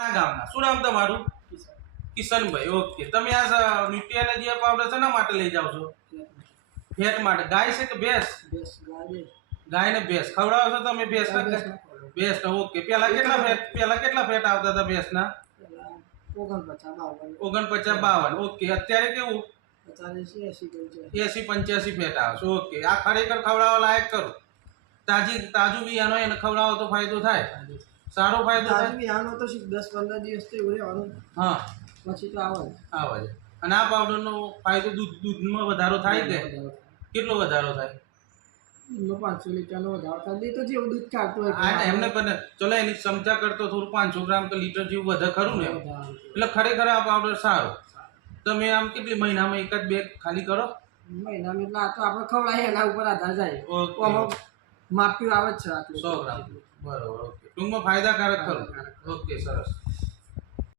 આ ગામના શું નામ તમારું? કિશનભાઈ. ઓકે. તમે આ ન્યુટ્રિયા પાવડર શેના માટે લઈ જાઓ છો? ફેટ માટે. ગાય છે કે ભેંસ? ગાય ને ભેંસ ખવડાવો છો તમે? ભેંસ. ઓકે. પેલા કેટલા ફેટ આવતા હતા ભેંસના? 49 52. ઓકે. અત્યારે કેવું? 80 85 ફેટ આવે છે. ઓકે. આ ખરેખર ખવડાવવા લાયક કરું. તાજું બિયાનો એને ખવડાવો તો ફાયદો થાય. સારો ફાયદો થાય. બિયાનો તો 10-15 દિવસ તો એવું રહેવાનું. હા, પછી તો આવે છે. અને આ પાવડરનો ફાયદો દૂધમાં વધારો થાય કે કેટલો વધારો થાય? 500 લીટરનો વધારો થાય. તો જેવું દૂધ કાઢતું હોય આ એમને પણ ચલો એની ક્ષમતા કરતો થોડું 500 ગ્રામ કે લીટર જેવું વધે ખરું ને. એટલે ખરેખર આ પાવડર સારો. તમે આમ કેટલી મહિનામાં એકાદ બે ખાલી કરો? મહિનામાં એટલે આ તો આપણે ખવડાવીએ એના ઉપર આધાર જાય. માપ્યું આવે જ છે આટલું 100 ગ્રામ. બરોબર. ઓકે. ટૂંકમાં ફાયદાકારક ખરું. ઓકે, સરસ.